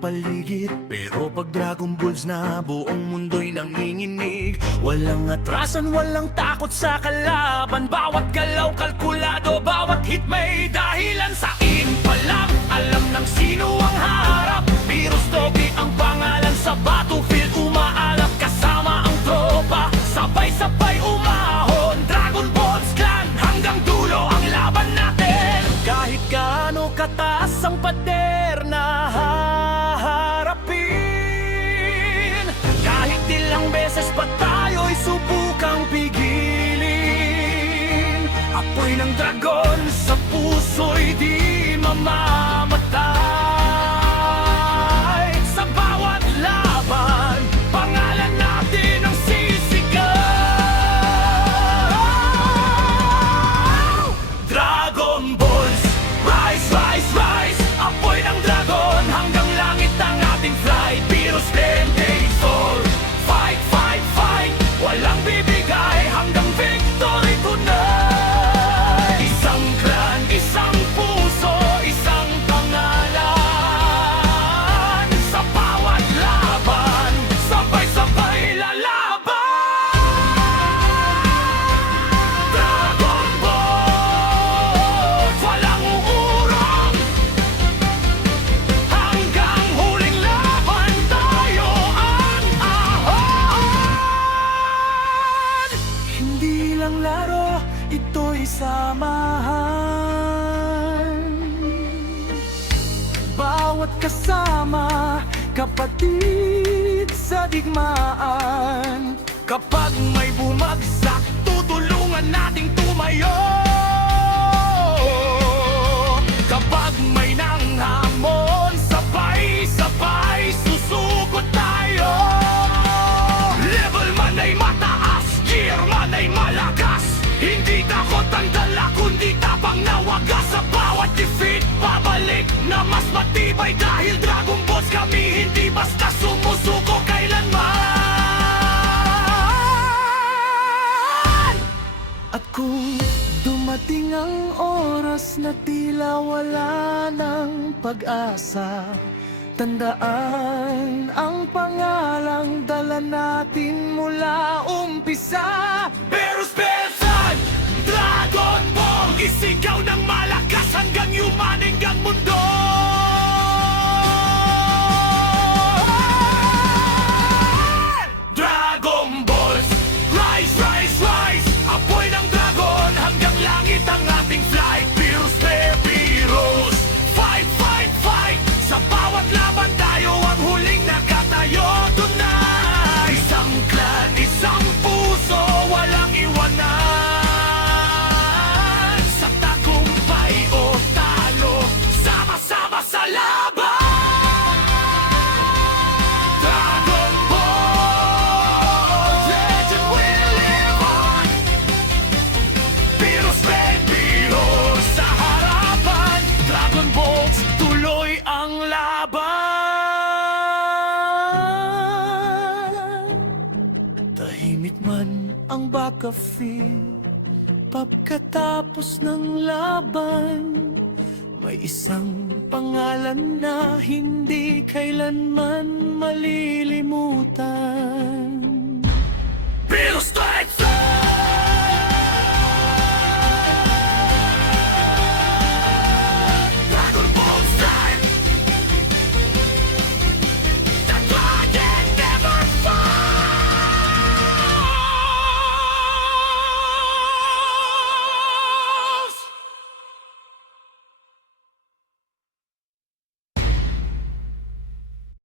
paligid. Pero pag Dragon Balls na, buong mundo'y nanginginig. Walang atrasan, walang takot sa kalaban. Bawat galaw kalkulado, bawat hit may dahilan. Sa in pa lang, alam ng sino ang harap. Virus Togi ang pangalan sa battlefield. Umaalap kasama ang tropa, sabay-sabay umahon. Dragon Balls Clan, hanggang dulo ang laban natin. Kahit gaano kataas ang pader na haharapin, kahit ilang beses pa tayo'y subukang pigilin. Apoy ng dragon sa puso'y di mamamatay. Sa bawat laban, pangalan natin ang sisigaw. Dragon Balls, rise, rise, rise. Apoy ng dragon, hanggang langit ang ating flight. Virus 10 days old, fight, fight, fight. Walang bibigay hanggang victory tonight. Isang clan, isang puso, isang pangalan. Sa bawat laban, sabay-sabay lalaban. Dragon Balls, walang uurong. Hanggang huling laban, tayo ang ahon. Hindi lang laro, ito'y samahan. Bawat kasama, kapatid sa digmaan. Kapag may bumagsak, tutulungan nating tumayo. Kapag may nanghamon, sabay-sabay susugod tayo. Level man ay mataas, gear man ay malakas. Hindi takot ang dala, kundi tapang na wagas. Sa bawat defeat, babalik na mas matibay. Dahil Dragon Balls kami, hindi basta sumusuko kailanman. At kung dumating ang oras na tila wala ng pag-asa, tandaan ang pangalang dala natin mula umpisa. Virus Belsan, Dragon Ball, isigaw ng malakas hanggang yumaning ang mundo. Dragon Balls, rise, rise, rise. Apoy ng dragon, hanggang langit ang ating flight. Virus Virus, fight, fight, fight. Sa bawat laban tayo ang huling nakatayo tonight. Isang clan, isang puso, walang iwanan. Sa tagumpay o talo, sama-sama sa laban. Dragon Ball, legend will live on. Virus Virus, sa harapan. Dragon Balls, tuloy ang laban. Tahimik man ang battlefield, pagkatapos ng laban, may isang pangalan na hindi kailanman malilimutan. Virus Strike!